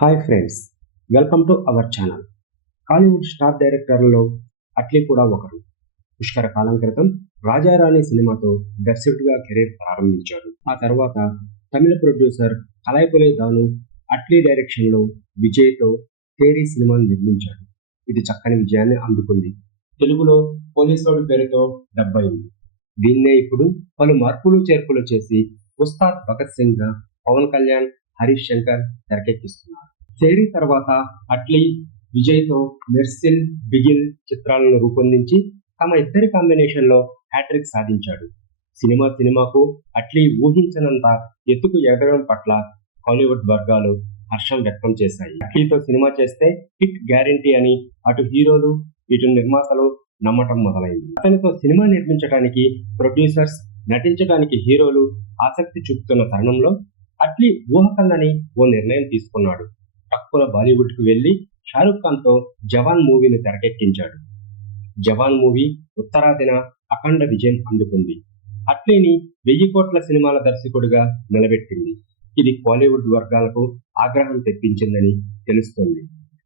Hi friends, welcome to our channel. Hollywood star డైరెక్టర్లలో అట్లీ కూడా ఒకరు. పుష్కర కాలం క్రితం రాజారాణి సినిమాతో దర్శకుడిగా కెరీర్ ప్రారంభించాడు. ఆ తర్వాత తమిళ ప్రొడ్యూసర్ కలైపులై దాను అట్లీ డైరెక్షన్లో విజయ్తో తేరీ సినిమాను నిర్మించాడు. ఇది చక్కని విజయాన్ని అందుకుంది. తెలుగులో పోలీసోడు పేరుతో డబ్ అయింది. దీన్నే ఇప్పుడు పలు మార్పులు చేర్పులు చేసి ఉస్తాద్ భగత్ సింగ్ గా పవన్ కళ్యాణ్, హరీష్ శంకర్ తెరకెక్కిస్తున్నారు. తేరీ తర్వాత అట్లీ విజయ్తో మెర్సిల్, బిగిల్ చిత్రాలను రూపొందించి తమ ఇద్దరి కాంబినేషన్లో హ్యాట్రిక్ సాధించాడు. సినిమాకు అట్లీ ఊహించనంత ఎత్తుకు ఎదగడం పట్ల హాలీవుడ్ వర్గాలు హర్షం వ్యక్తం చేశాయి. అట్లీతో సినిమా చేస్తే హిట్ గ్యారెంటీ అని అటు హీరోలు ఇటు నిర్మాతలు నమ్మటం మొదలైంది. అతనితో సినిమా నిర్మించడానికి ప్రొడ్యూసర్స్, నటించడానికి హీరోలు ఆసక్తి చూపుతున్న తరుణంలో అట్లీ ఊహకందని ఓ నిర్ణయం తీసుకున్నాడు. టక్కున బాలీవుడ్ కు వెళ్లి షారుఖ్ ఖాన్ తో జవాన్ మూవీని తెరకెక్కించాడు. జవాన్ మూవీ ఉత్తరాదిన అఖండ విజయం అందుకుంది. అట్లీని 1000 కోట్ల సినిమాల దర్శకుడిగా నిలబెట్టింది. ఇది బాలీవుడ్ వర్గాలకు ఆగ్రహం తెప్పించిందని తెలుస్తోంది.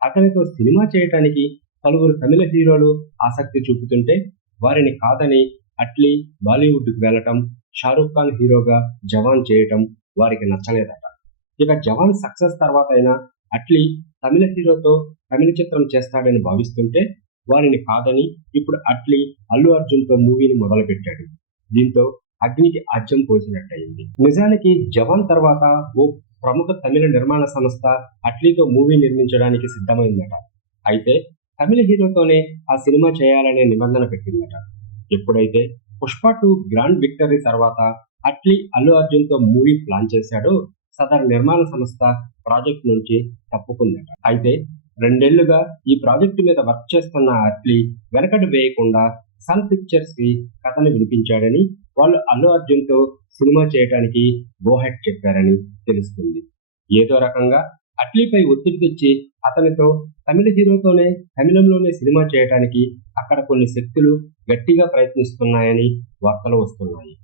అతనితో సినిమా చేయటానికి పలువురు తమిళ హీరోలు ఆసక్తి చూపుతుంటే వారిని కాదని అట్లీ బాలీవుడ్కు వెళ్లటం, షారుఖ్ ఖాన్ హీరోగా జవాన్ చేయటం వారికి నచ్చలేదట. ఇక జవాన్ సక్సెస్ తర్వాత అయినా అట్లీ తమిళ హీరోతో తమిళ చిత్రం చేస్తాడని భావిస్తుంటే వారిని కాదని ఇప్పుడు అట్లీ అల్లు అర్జున్తో మూవీని మొదలుపెట్టాడు. దీంతో అగ్నికి ఆజ్యం పోసినట్టయింది. నిజానికి జవాన్ తర్వాత ఓ ప్రముఖ తమిళ నిర్మాణ సంస్థ అట్లీతో మూవీ నిర్మించడానికి సిద్ధమైందట. అయితే తమిళ హీరోతోనే ఆ సినిమా చేయాలనే నిబంధన పెట్టిందట. ఎప్పుడైతే పుష్ప 2 గ్రాండ్ విక్టరీ తర్వాత అట్లీ అల్లు అర్జున్తో మూవీ ప్లాన్ చేశాడో సదరు నిర్మాణ సంస్థ ప్రాజెక్ట్ నుంచి తప్పుకుందట. అయితే 2 ఏళ్లుగా ఈ ప్రాజెక్టు మీద వర్క్ చేస్తున్న అట్లీ వెనకడు వేయకుండా సన్ పిక్చర్స్ కి కథను వినిపించాడని, వాళ్ళు అల్లు అర్జున్తో సినిమా చేయడానికి గోహెడ్ చెప్పారని తెలుస్తుంది. ఏదో రకంగా అట్లీపై ఒత్తిడి తెచ్చి అతనితో తమిళ హీరోతోనే తమిళంలోనే సినిమా చేయడానికి అక్కడ కొన్ని శక్తులు గట్టిగా ప్రయత్నిస్తున్నాయని వార్తలు వస్తున్నాయి.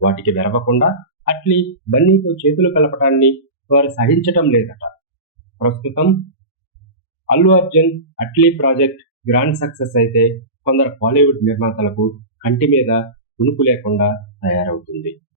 వాటికి వెరవకుండా అట్లీ బన్నీతో చేతులు కలపటాన్ని వారు సహించటం లేదట. ప్రస్తుతం Allu Arjun Atlee project grand success అయితే కొందరు బాలీవుడ్ నిర్మాతలకు కంటి మీద కునుకు లేకుండా తయారవుతుంది.